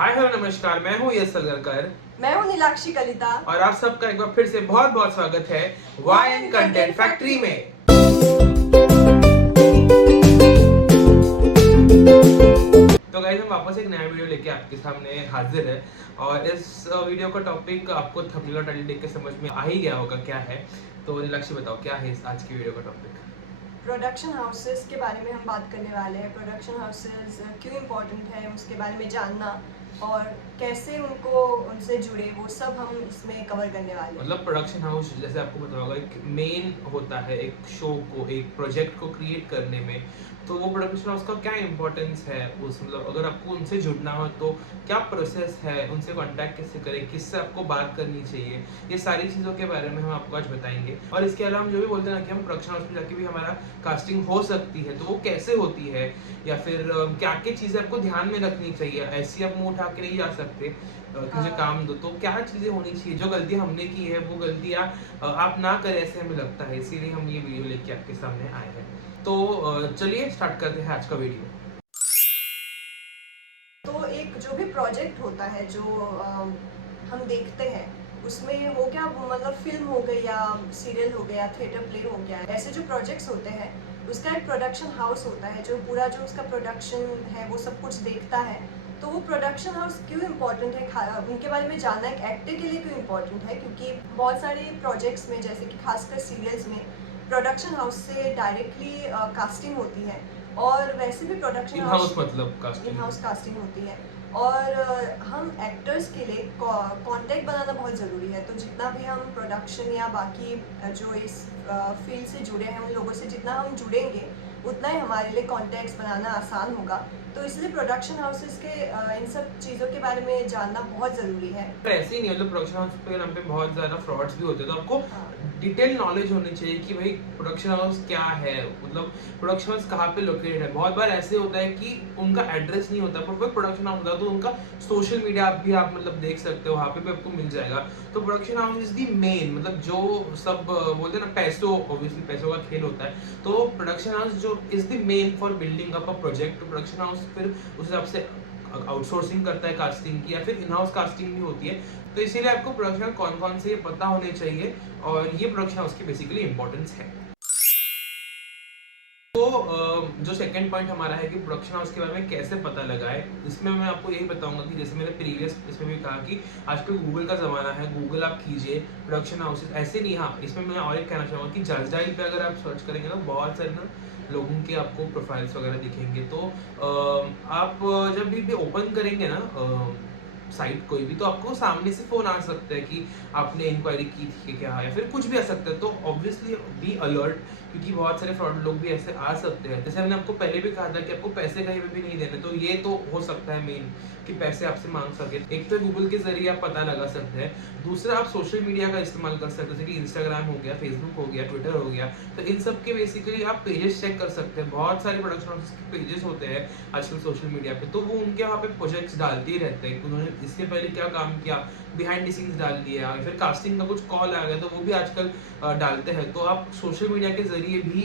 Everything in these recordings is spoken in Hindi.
हाय हेलो नमस्कार, मैं हूँ यश सलगरकर। मैं हूँ नीलाक्षी कलिता और आप सबका एक बार फिर से बहुत बहुत स्वागत है वाई एंड कंटेंट फैक्ट्री में। तो गाइस, हम वापस एक नया वीडियो लेके आपके सामने हाजिर है और इस वीडियो का टॉपिक आपको थंबनेल और टाइटल देख के समझ में आ ही गया होगा क्या है। तो नीलाक्षी बताओ, क्या है आज की वीडियो का टॉपिक? प्रोडक्शन हाउसेस के बारे में हम बात करने वाले हैं। प्रोडक्शन हाउसेस क्यों इम्पोर्टेंट है उसके बारे में जानना और कैसे उनसे जुड़े, वो सब हम इसमें कवर करने वाले हैं। मतलब प्रोडक्शन हाउस जैसे आपको पता होगा एक मेन होता है एक शो को, एक प्रोजेक्ट को क्रिएट करने में। तो वो प्रोडक्शन हाउस का क्या इंपॉर्टेंस है उस, मतलब अगर आपको उनसे जुड़ना हो तो क्या प्रोसेस है, उनसे कांटेक्ट कैसे करें, किससे आपको बात करनी चाहिए, ये सारी चीज़ों के बारे में हम आपको आज बताएंगे। और इसके अलावा हम जो भी बोलते हैं ना कि हम प्रोडक्शन हाउस में जाके भी हमारा कास्टिंग हो सकती है, तो वो कैसे होती है या फिर क्या क्या चीज़ें आपको ध्यान में रखनी चाहिए। ऐसी आप मुँह उठा के नहीं जा सकते मुझे काम दो, तो क्या चीज़ें होनी चाहिए। जो गलती हमने की है वो गलतियाँ आप ना करें, ऐसे हमें लगता है, इसीलिए हम ये वीडियो लेके आपके सामने आए हैं। तो चलिए स्टार्ट करते हैं आज का वीडियो। तो एक जो भी प्रोजेक्ट होता है जो हम देखते हैं, उसमें हो गया मतलब फिल्म हो गई या सीरियल हो गया, थिएटर प्ले हो गया, ऐसे जो प्रोजेक्ट्स होते हैं उसका एक प्रोडक्शन हाउस होता है जो पूरा जो उसका प्रोडक्शन है वो सब कुछ देखता है। तो वो प्रोडक्शन हाउस क्यों इम्पोर्टेंट है, उनके बारे में जानना एक एक्टर के लिए क्यों इम्पोर्टेंट है, क्योंकि बहुत सारे प्रोजेक्ट्स में जैसे कि खासकर सीरियल्स में प्रोडक्शन हाउस से डायरेक्टली कास्टिंग होती है। और वैसे भी प्रोडक्शन इन हाउस मतलब कास्टिंग, इन हाउस कास्टिंग होती है। और हम एक्टर्स के लिए कांटेक्ट बनाना बहुत ज़रूरी है। तो जितना भी हम प्रोडक्शन या बाकी जो इस फील्ड से जुड़े हैं उन लोगों से जितना हम जुड़ेंगे उतना ही हमारे लिए कॉन्टैक्ट्स बनाना आसान होगा। तो इसलिए प्रोडक्शन हाउसेस के इन सब चीज़ों के बारे में जानना बहुत ज़रूरी है। ऐसे ही नहीं, मतलब प्रोडक्शन हाउस पे नाम पे बहुत ज़्यादा फ्रॉड्स भी होते हैं, तो आपको डिटेल नॉलेज होनी चाहिए कि भाई प्रोडक्शन हाउस क्या है, मतलब प्रोडक्शन हाउस कहाँ पे लोकेटेड है। बहुत बार ऐसे होता है कि उनका एड्रेस नहीं होता, पर कोई प्रोडक्शन हाउस होता है तो उनका सोशल मीडिया भी आप मतलब देख सकते हो, वहाँ पे भी आपको मिल जाएगा। तो production house is the main, मतलब जो सब बोलते हैं ना, पैसों, ऑब्वियसली पैसों का खेल होता है। तो प्रोडक्शन हाउस जो is the main for building up a project. Production house फिर उस हिसाब से आउटसोर्सिंग करता है कास्टिंग की, या फिर इन हाउस कास्टिंग भी होती है। तो इसीलिए आपको प्रोडक्शन कौन कौन से ये पता होने चाहिए और ये प्रोडक्शन हाउस की बेसिकली इंपॉर्टेंस है। तो जो सेकंड पॉइंट हमारा है कि प्रोडक्शन हाउस के बारे में कैसे पता लगाए, इसमें मैं आपको यही बताऊंगा कि जैसे मैंने प्रीवियस इसमें भी कहा कि आजकल गूगल का ज़माना है, गूगल आप कीजिए प्रोडक्शन हाउसेस, ऐसे नहीं। हाँ, इसमें मैं और एक कहना चाहूँगा कि जजडाइल पे अगर आप सर्च करेंगे ना, बहुत सारे ना लोगों के आपको प्रोफाइल्स वगैरह दिखेंगे। तो आप जब भी ओपन करेंगे ना साइट कोई भी, तो आपको सामने से फ़ोन आ सकता है कि आपने इंक्वायरी की थी क्या, या फिर कुछ भी आ सकता है। तो ऑब्वियसली बी अलर्ट, क्योंकि बहुत सारे फ्रॉड लोग भी ऐसे आ सकते हैं। जैसे मैंने आपको पहले भी कहा था कि आपको पैसे कहीं पे भी नहीं देने, तो ये तो हो सकता है मेन कि पैसे आपसे मांग सके। एक तो गूगल के जरिए आप पता लगा सकते हैं, दूसरा आप सोशल मीडिया का इस्तेमाल कर सकते हैं, जैसे कि इंस्टाग्राम हो गया, फेसबुक हो गया, ट्विटर हो गया। तो इन सब के बेसिकली आप पेजेस चेक कर सकते हैं। बहुत सारे प्रोडक्शन हाउसेस के पेजेस होते हैं आजकल सोशल मीडिया पे, तो वो उनके वहाँ पे प्रोजेक्ट्स डालते ही रहते हैं। उन्होंने इसके पहले क्या काम किया, बिहाइंड द सीन्स डाल दिया, या फिर कास्टिंग का कुछ कॉल आ गया तो वो भी आजकल डालते हैं। तो आप सोशल मीडिया के जरिए भी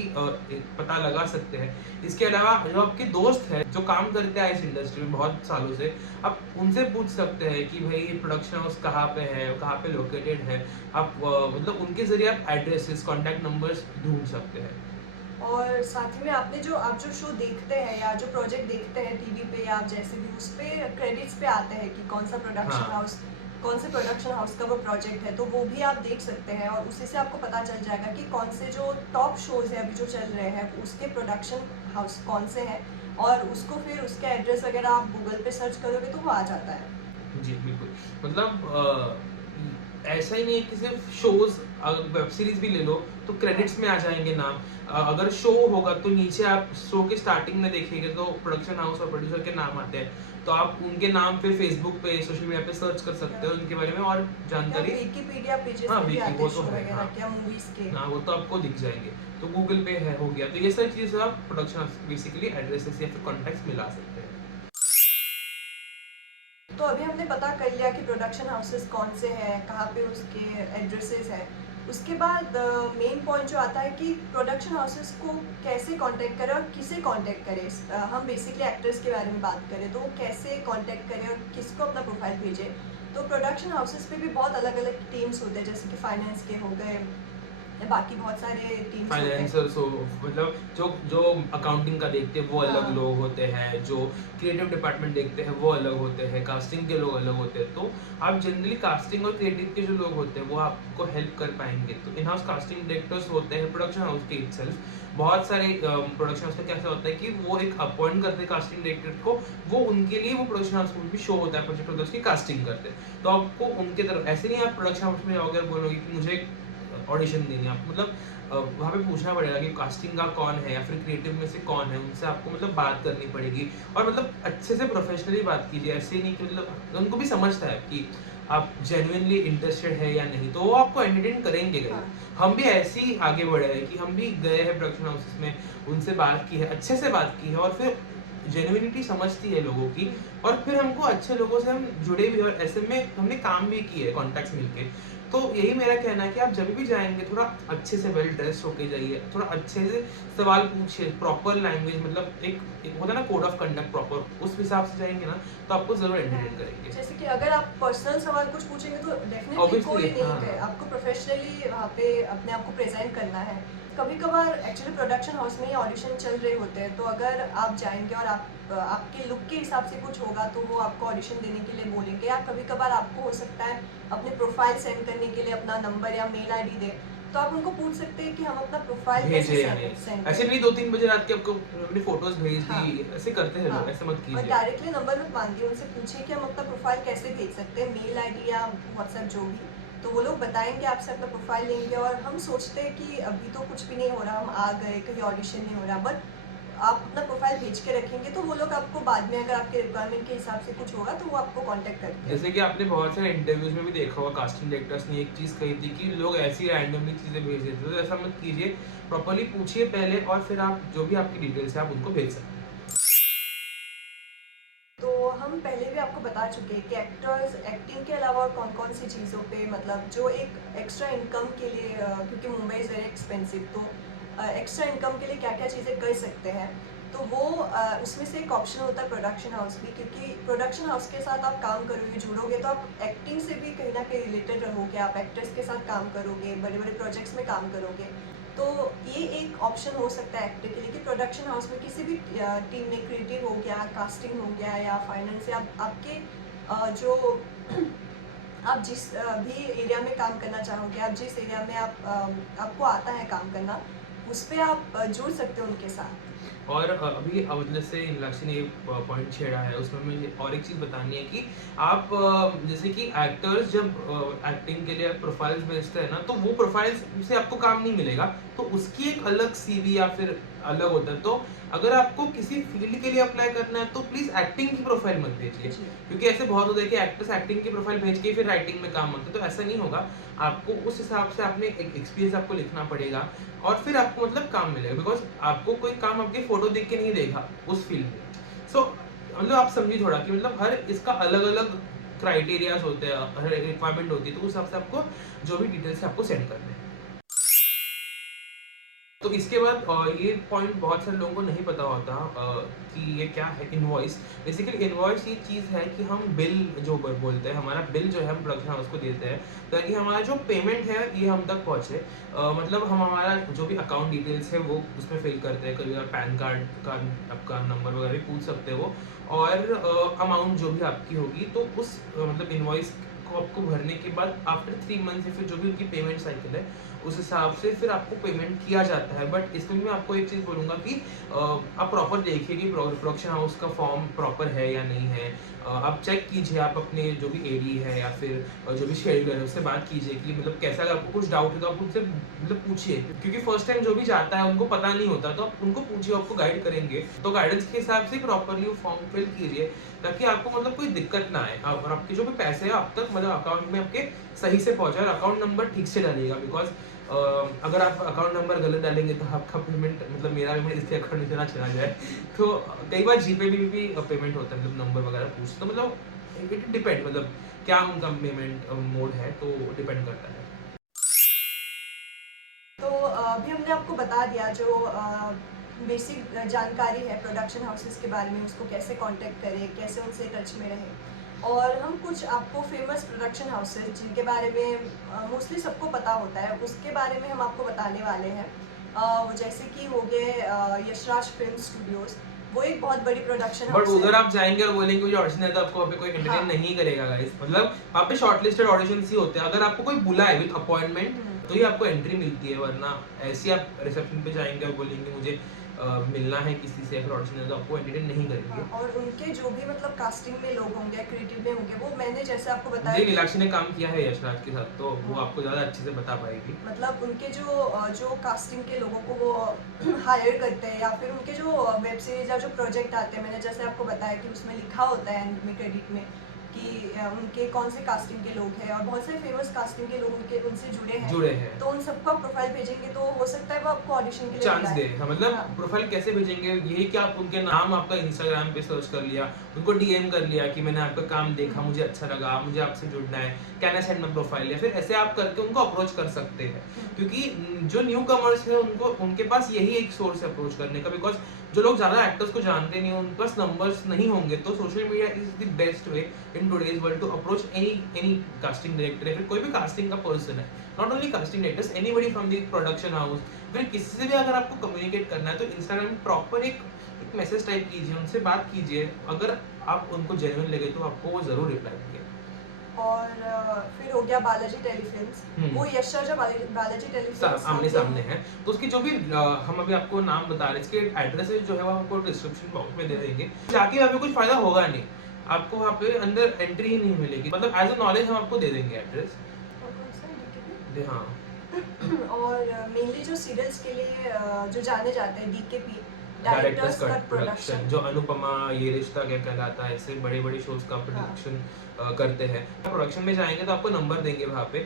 पता लगा सकते हैं। इसके अलावा जो आपके दोस्त हैं जो काम करते हैं इस इंडस्ट्री में बहुत सालों से, आप उनसे पूछ सकते हैं कि भाई प्रोडक्शन हाउस कहाँ पे है, कहाँ पे लोकेटेड है। आप मतलब उनके जरिए आप एड्रेसेस, कॉन्टैक्ट नंबर्स ढूंढ सकते हैं। और साथ ही में आप जो शो देखते हैं या जो प्रोजेक्ट देखते हैं टीवी पे या आप जैसे भी, उस पे क्रेडिट्स पे आते हैं कि कौन से प्रोडक्शन हाउस का वो प्रोजेक्ट है, तो वो भी आप देख सकते हैं। और उसी से आपको पता चल जाएगा कि कौन से जो टॉप शोज है अभी जो चल रहे हैं उसके प्रोडक्शन हाउस कौन से हैं, और उसको फिर उसके एड्रेस वगैरह आप गूगल पे सर्च करोगे तो वो आ जाता है। जी बिल्कुल, मतलब ऐसा ही नहीं है कि सिर्फ शोज, वेब सीरीज भी ले लो तो क्रेडिट्स में आ जाएंगे नाम। अगर शो होगा तो नीचे आप शो के स्टार्टिंग में देखेंगे तो प्रोडक्शन हाउस और प्रोड्यूसर के नाम आते हैं। तो आप उनके नाम पे फेसबुक पे, सोशल मीडिया पे सर्च कर सकते हो उनके बारे में और जानकारी। विकिपीडिया पेजेस हाँ पे भी विकी, आते वो हैं तो शो है, वगैरह हाँ क्या मूवीज के। हाँ, वो तो आपको दिख जाएंगे। तो गूगल पे है, हो गया। तो ये सारी चीज़ें आप प्रोडक्शन बेसिकली एड्रेसेस या फिर कॉन्टैक्ट्स मिला सकते हैं। तो अभी हमने पता कर लिया कि प्रोडक्शन हाउसेस कौन से हैं, कहाँ पे उसके एड्रेसेस हैं। उसके बाद मेन पॉइंट जो आता है कि प्रोडक्शन हाउसेस को कैसे कांटेक्ट करें और किसे कांटेक्ट करें। हम बेसिकली एक्टर्स के बारे में बात करें तो वो कैसे कांटेक्ट करें और किसको अपना प्रोफाइल भेजें। तो प्रोडक्शन हाउसेस पे भी बहुत अलग अलग टीम्स होते हैं, जैसे कि फाइनेंस के हो गए या बाकी बहुत सारे टीम्स होते हैं। फाइनेंसर्स हो, मतलब जो जो अकाउंटिंग का देखते हैं वो अलग हाँ। लोग होते हैं, जो क्रिएटिव डिपार्टमेंट देखते हैं वो अलग होते हैं, कास्टिंग के लोग अलग होते हैं। तो आप जनरली कास्टिंग और क्रिएटिव के जो लोग होते हैं वो आपको हेल्प कर पाएंगे। तो इन हाउस कास्टिंग डायरेक्टर्स होते हैं प्रोडक्शन हाउस के इटसेल्फ। बहुत सारे प्रोडक्शन हाउस में कैसा होता है कि वो एक अपॉइंट करते हैं कास्टिंग डायरेक्टर को, वो उनके लिए वो प्रोडक्शन हाउस में भी शो होता है प्रोजेक्ट होता है, उसकी कास्टिंग करते हैं। तो आपको उनके तरफ ऐसे नहीं आप प्रोडक्शन हाउस में जाओगे और बोलोगे कि मुझे ऑडिशन देनी है, आपको मतलब वहाँ पे पूछना पड़ेगा कि कास्टिंग का कौन है या फिर क्रिएटिव में से कौन है, उनसे आपको मतलब बात करनी पड़ेगी और मतलब अच्छे से प्रोफेशनली बात कीजिए। ऐसे नहीं कि मतलब उनको भी समझता है कि आप जेन्युइनली इंटरेस्टेड है या नहीं, तो वो आपको एंटरटेन करेंगे गए। हाँ। हम भी ऐसे ही आगे बढ़े हैं कि हम भी गए हैं प्रोडक्शन हाउसेस में, उनसे बात की है, अच्छे से बात की है और फिर जेन्युइनिटी समझती है लोगों की और फिर हमको अच्छे लोगों से हम जुड़े भी और ऐसे में हमने काम भी किए कॉन्टैक्ट्स मिलके। तो यही मेरा कहना है कि आप जब भी जाएंगे थोड़ा अच्छे से वेल ड्रेस होके जाइए, थोड़ा अच्छे से सवाल पूछिए, प्रॉपर लैंग्वेज, मतलब एक होता है ना कोड ऑफ कंडक्ट प्रॉपर, उस हिसाब से जाएंगे ना तो आपको जरूर एंटरटेन करेंगे। जैसे कि अगर आप पर्सनल सवाल कुछ पूछेंगे तो डेफिनेटली Obviously, कोई नहीं हाँ। कहे, आपको प्रोफेशनली वहाँ पे अपने आप को प्रेजेंट करना है। कभी कभार एक्चुअली प्रोडक्शन हाउस में ही ऑडिशन चल रहे होते हैं, तो अगर आप जाएंगे और आपके लुक के हिसाब से कुछ होगा तो वो आपको ऑडिशन देने के लिए बोलेंगे, या कभी कभार आपको हो सकता है अपने प्रोफाइल सेंड करने के लिए अपना नंबर या मेल आईडी दे, तो आप उनको पूछ सकते हैं कि हम अपना प्रोफाइल भेजे कैसे या नहीं, सेंड ऐसे करें। नहीं 2-3 बजे रात के आपको अपनी फोटोज भेज हाँ। दी, ऐसे करते हैं हाँ, लोग, ऐसे मत और कीजिए। डायरेक्टली नंबर मत मांगिए, उनसे पूछिए कि हम अपना प्रोफाइल कैसे भेज सकते हैं, मेल आईडी या व्हाट्सएप जो भी, तो वो लोग बताएंगे, आपसे अपना प्रोफाइल लेंगे। और हम सोचते हैं कि अभी तो कुछ भी नहीं हो रहा, हम आ गए, कहीं ऑडिशन नहीं हो रहा, बट आप अपना प्रोफाइल भेज के रखेंगे तो वो लोग आपको बाद में अगर आपके रिक्वायरमेंट के हिसाब से कुछ होगा तो वो आपको कांटेक्ट करते हैं। जैसे कि आपने बहुत सारे इंटरव्यूज में भी देखा होगा, कास्टिंग डायरेक्टर्स ने एक चीज कही थी कि लोग ऐसी रैंडमली चीजें भेज देते हैं, तो ऐसा मत कीजिए, प्रॉपर्ली पूछिए पहले और फिर आप जो भी आपकी डिटेल्स है आप उनको भेज सकते हैं। तो हम पहले भी आपको बता चुके हैं कि एक्टर्स एक्टिंग के अलावा और कौन कौन सी चीज़ों पे, मतलब जो एक एक्स्ट्रा इनकम के लिए, क्योंकि मुंबई इज़ वेरी एक्सपेंसिव, तो एक्स्ट्रा इनकम के लिए क्या क्या चीज़ें कर सकते हैं, तो वो उसमें से एक ऑप्शन होता है प्रोडक्शन हाउस भी। क्योंकि प्रोडक्शन हाउस के साथ आप काम करोगे, जुड़ोगे, तो आप एक्टिंग से भी कहीं ना कहीं रिलेटेड रहोगे, आप एक्टर्स के साथ काम करोगे, बड़े बड़े प्रोजेक्ट्स में काम करोगे। तो ये एक ऑप्शन हो सकता है एक्टर के लिए कि प्रोडक्शन हाउस में किसी भी टीम में, क्रिएटिव हो गया, कास्टिंग हो गया या फाइनेंस, या आपके जो आप जिस भी एरिया में काम करना चाहोगे, आप जिस एरिया में आपको आता है काम करना, उस पर आप जुड़ सकते हो उनके साथ। और अभी मतलब से नीलाक्षी ने एक पॉइंट छेड़ा है, उसमें मुझे और एक चीज़ बतानी है कि आप जैसे कि एक्टर्स जब एक्टिंग के लिए प्रोफाइल्स भेजते हैं ना, तो वो प्रोफाइल्स से आपको काम नहीं मिलेगा, तो उसकी एक अलग सीवी या फिर अलग होता है। तो अगर आपको किसी फील्ड के लिए अप्लाई करना है तो प्लीज एक्टिंग की प्रोफाइल मत भेजिए, जी। क्योंकि ऐसे बहुत होता है कि एक्टर्स एक्टिंग की प्रोफाइल भेज के फिर राइटिंग में काम होता है, तो ऐसा नहीं होगा। आपको उस हिसाब से अपने एक एक्सपीरियंस आपको लिखना पड़ेगा और फिर आपको मतलब काम मिलेगा, बिकॉज आपको कोई काम आपकी फोटो देख के नहीं देगा उस फील्ड में। सो मतलब आप समझिए थोड़ा कि मतलब हर इसका अलग अलग क्राइटेरियाज होते हैं, हर रिक्वायरमेंट होती है, तो उस हिसाब से आपको जो भी डिटेल्स है आपको सेंड करने हैं। तो इसके बाद ये पॉइंट बहुत सारे लोगों को नहीं पता होता कि ये क्या है इनवॉइस। बेसिकली इनवॉइस ये चीज़ है कि हम बिल जो बोलते हैं, हमारा बिल जो है हम प्रोडक्शन हाउस को देते हैं ताकि हमारा जो पेमेंट है ये हम तक पहुँचे। मतलब हम हमारा जो भी अकाउंट डिटेल्स है वो उसमें फिल करते हैं, कभी बार पैन कार्ड का आपका नंबर वगैरह भी पूछ सकते हो और अमाउंट जो भी आपकी होगी, तो उस मतलब इनवॉइस को आपको भरने के बाद आफ्टर 3 मंथ्स या फिर जो भी उनकी पेमेंट साइकिल है उस हिसाब से फिर आपको पेमेंट किया जाता है। बट इसमें मैं आपको एक चीज़ बोलूँगा कि आप प्रॉपर देखिए कि प्रोडक्शन हाउस का फॉर्म प्रॉपर है या नहीं है। आप चेक कीजिए, आप अपने जो भी एडी है या फिर जो भी शेड्यूलर है उससे बात कीजिए कि मतलब कैसा, अगर आपको कुछ डाउट है तो आप उनसे मतलब पूछिए, क्योंकि फर्स्ट टाइम जो भी जाता है उनको पता नहीं होता, तो आप उनको पूछिए, आपको गाइड करेंगे। तो गाइडेंस के हिसाब से प्रॉपरली वो फॉर्म फिल कीजिए ताकि आपको मतलब कोई दिक्कत ना आए और आपके जो भी पैसे हैं अब तक मतलब अकाउंट में आपके सही से पहुंचे और अकाउंट नंबर ठीक से डालिएगा। बिकॉज अगर आप अकाउंट नंबर गलत डालेंगे तो आपका पेमेंट मतलब मेरा पेमेंट इसके अकाउंट में चला चला जाए। तो कई बार जीपे भी पेमेंट होता है, मतलब नंबर वगैरह पूछते, तो मतलब इट डिपेंड, मतलब क्या उनका पेमेंट मोड है, तो डिपेंड करता है। अभी हमने आपको बता दिया जो बेसिक जानकारी है प्रोडक्शन हाउसेस के बारे में, उसको कैसे कांटेक्ट करें, कैसे उनसे टच में रहें। और हम कुछ आपको फेमस प्रोडक्शन हाउसेस जिनके बारे में मोस्टली सबको पता होता है, उसके बारे में हम आपको बताने वाले हैं। वो जैसे कि हो गए यशराज फिल्म स्टूडियोज, वो एक बहुत बड़ी प्रोडक्शन बट हाउस है। उधर आप जाएंगे और बोलेंगे मुझे ऑडिशन है, तो आपको वहाँ पे कोई एंटरटेन हाँ। नहीं करेगा गाइस। मतलब वहाँ पे शॉर्टलिस्टेड ऑडिशंस ही होते हैं। अगर आपको कोई बुलाए विद अपॉइंटमेंट तो ही आपको एंट्री मिलती है, वरना ऐसे आप रिसेप्शन पे जाएंगे और बोलेंगे मुझे मिलना है किसी से, फिर ऑडिशन है, तो आपको एंटरटेन नहीं करेंगे। हाँ, और उनके जो भी मतलब कास्टिंग में लोग होंगे, क्रिएटिव में होंगे, वो मैंने जैसे आपको बताया जी, कि नीलाक्षी ने काम किया है यशराज के साथ, तो वो हाँ। आपको ज़्यादा अच्छे से बता पाएगी। मतलब उनके जो कास्टिंग के लोगों को वो हायर करते हैं, या फिर उनके जो वेब सीरीज या जो प्रोजेक्ट आते हैं, मैंने जैसे आपको बताया कि उसमें लिखा होता है एंड में क्रेडिट में कि उनके कौन से कास्टिंग के लोग हैं, और बहुत सारे फेमस कास्टिंग के लोग उनसे जुड़े हैं। तो उन सबको आप प्रोफाइल भेजेंगे तो हो सकता है वो आपको ऑडिशन के लिए चांस बुलाए। दे। हाँ, मतलब हाँ। प्रोफाइल कैसे भेजेंगे, यही कि आप उनके नाम आपका इंस्टाग्राम पे सर्च कर लिया, उनको डीएम कर लिया कि मैंने आपका काम देखा, मुझे अच्छा लगा, मुझे आपसे जुड़ना है, can I send my profile, या फिर ऐसे आप करके उनको अप्रोच कर सकते हैं। क्योंकि जो न्यू कमर्स है उनको, उनके पास यही एक सोर्स है अप्रोच करने का, बिकॉज जो लोग ज्यादा एक्टर्स को जानते नहीं, उनके पास नंबर्स नहीं होंगे, तो social media is the best way in today's world to approach any casting director, या फिर कोई भी कास्टिंग का पर्सन है, not only casting directors, anybody from the production house. फिर किसी से भी अगर आपको कम्युनिकेट करना है तो इंस्टाग्राम में प्रॉपर एक मैसेज टाइप कीजिए, उनसे बात कीजिए, अगर आप उनको जेन्युइन लगे तो आपको वो जरूर रिप्लाई देंगे। और फिर हो गया बालाजी टेलीफिल्म्स, वो यशराज और बालाजी टेलीफिल्म्स आमने सामने है, तो उसकी जो भी हम अभी आपको नाम बता रहे हैं, इसके एड्रेसेस जो है वो आपको डिस्क्रिप्शन बॉक्स में दे देंगे। जाके वहाँ पे कुछ फायदा होगा नहीं, आपको वहाँ पे अंदर एंट्री ही नहीं मिलेगी, मतलब एज अ नॉलेज हम आपको दे देंगे एड्रेस। हाँ। और मेनली जो सीरियल्स के लिए जो जाने जाते हैं, डीकेपी, डायरेक्टर्स कट प्रोडक्शन, जो अनुपमा, ये रिश्ता क्या कहलाता है, ऐसे बड़े बड़े शोज का प्रोडक्शन करते हैं। प्रोडक्शन में जाएंगे तो आपको नंबर देंगे वहाँ पे,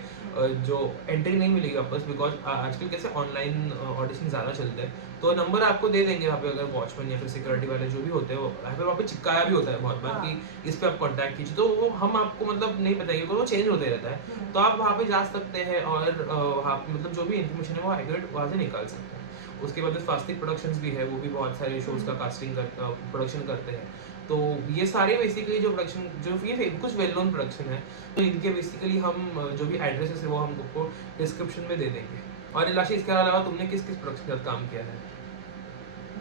जो एंट्री नहीं मिलेगी वापस, बिकॉज आजकल कैसे ऑनलाइन ऑडिशन ज़्यादा चलते हैं, तो नंबर आपको दे देंगे वहाँ पे। अगर वॉचमैन या फिर सिक्योरिटी वाले जो भी होते हैं, वो वहाँ पे चिपकाया भी होता है बहुत बार कि इस पे आप कॉन्टैक्ट कीजिए, तो वो हम आपको मतलब नहीं बताएंगे, वो चेंज होते रहता है, तो आप वहाँ पे जा सकते हैं और वहाँ पे मतलब जो भी इन्फॉर्मेशन है वो एक्यूरेट वहाँ से निकाल सकते हैं। उसके बाद स्वास्तिक प्रोडक्शंस भी है, वो भी बहुत सारे शोज का कास्टिंग प्रोडक्शन करते हैं। तो ये सारे बेसिकली जो प्रोडक्शन, जो ये कुछ वेल नोन प्रोडक्शन है, तो इनके बेसिकली हम जो भी एड्रेसेस है वो हम आपको डिस्क्रिप्शन में दे देंगे। और नीलाक्षी, इसके अलावा तुमने किस किस प्रोडक्शन के साथ काम किया है?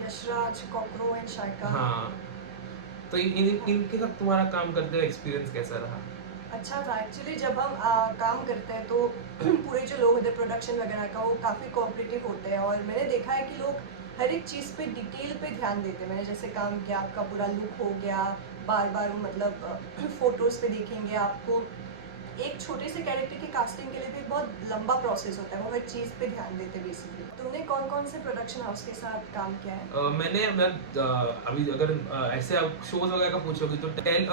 यशराज, कॉकरो एंड शाइका। हाँ, तो इनके साथ तुम्हारा काम करते हुए एक्सपीरियंस कैसा रहा? अच्छा था एक्चुअली। जब हम काम करते हैं तो पूरे जो लोग होते हैं प्रोडक्शन वगैरह का, वो काफ़ी कोऑपरेटिव होते हैं, और मैंने देखा है कि लोग हर एक चीज़ पे डिटेल पे ध्यान देते हैं। मैंने जैसे काम किया, आपका पूरा लुक हो गया, बार बार मतलब फोटोज़ पे देखेंगे आपको। एक छोटे से कैरेक्टर की कास्टिंग के लिए भी बहुत लंबा प्रोसेस होता है, वो हर चीज़ पे ध्यान देते हैं बेसिकली। तुमने कौन कौन से प्रोडक्शन हाउस के साथ काम किया है? मैंने अभी अगर ऐसे आप शोज वगैरह का पूछोगे तो टेल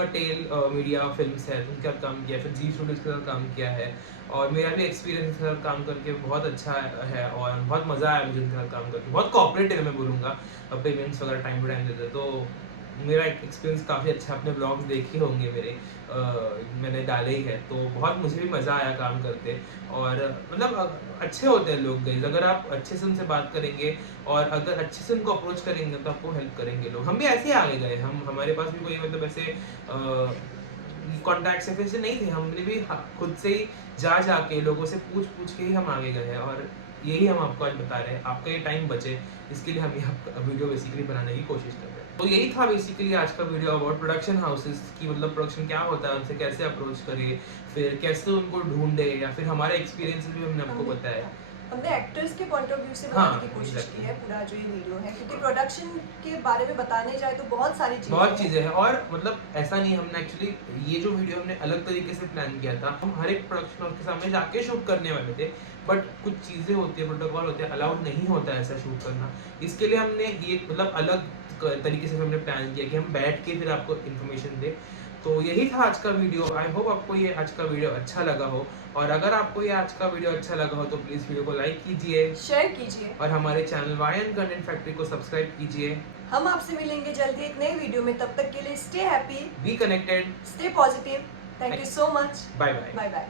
मीडिया फिल्म्स है, उनके साथ काम किया है, फिर जी स्टूडियोज के साथ काम किया है, और मेरा भी एक्सपीरियंस के साथ काम करके बहुत अच्छा है, और बहुत मज़ा आया मुझे उनके साथ काम करके। बहुत कोऑपरेटिव है मैं बोलूँगा, पेमेंट्स वगैरह टाइम टू टाइम देते, तो मेरा एक्सपीरियंस काफ़ी अच्छा है। अपने ब्लॉग्स देखे होंगे मेरे, मैंने डाले ही है, तो बहुत मुझे भी मज़ा आया काम करके। और मतलब अच्छे होते हैं लोग गाइस, अगर आप अच्छे से उनसे बात करेंगे और अगर अच्छे से उनको अप्रोच करेंगे तो आपको हेल्प करेंगे लोग। हम भी ऐसे ही आगे गए, हमारे पास भी कोई मतलब ऐसे कॉन्टैक्ट्स ऐसे नहीं थे, हमने भी खुद से ही जाके लोगों से पूछ के ही हम आगे गए हैं, और यही हम आपको आज बता रहे हैं। आपका ये टाइम बचे, इसके लिए हम ये वीडियो बेसिकली बनाने की कोशिश कर रहे हैं। तो यही था बेसिकली आज का वीडियो अबाउट प्रोडक्शन हाउसेस की, मतलब प्रोडक्शन क्या होता है, उनसे कैसे अप्रोच करें, फिर कैसे उनको ढूंढे, या फिर हमारे एक्सपीरियंस भी हमने आपको बताया। हमने एक्टर्स के पॉइंट ऑफ व्यू से बताने की कोशिश की है पूरा जो ये वीडियो है, क्योंकि प्रोडक्शन के बारे में बताने जाए तो बहुत सारी चीजें हैं, और मतलब ऐसा नहीं, हमने एक्चुअली ये जो वीडियो हमने अलग तरीके से प्लान किया था। हम हर एक प्रोडक्शन हाउस के सामने जाके शूट करने वाले थे, बट कुछ चीज़ें होती है, प्रोटोकॉल होते हैं, अलाउड नहीं होता है ऐसा शूट करना। इसके लिए हमने ये मतलब अलग तरीके से हमने प्लान किया कि हम बैठ के फिर आपको इन्फॉर्मेशन दें। तो यही था आज का वीडियो। आई होप आपको ये आज का वीडियो अच्छा लगा हो, और अगर आपको ये आज का वीडियो अच्छा लगा हो तो प्लीज़ वीडियो को लाइक कीजिए, शेयर कीजिए, और हमारे चैनल वायन कंटेंट फैक्ट्री को सब्सक्राइब कीजिए। हम आपसे मिलेंगे जल्दी एक नए वीडियो में, तब तक के लिए stay happy, be connected, stay positive. Thank you so much. Bye bye. Bye bye.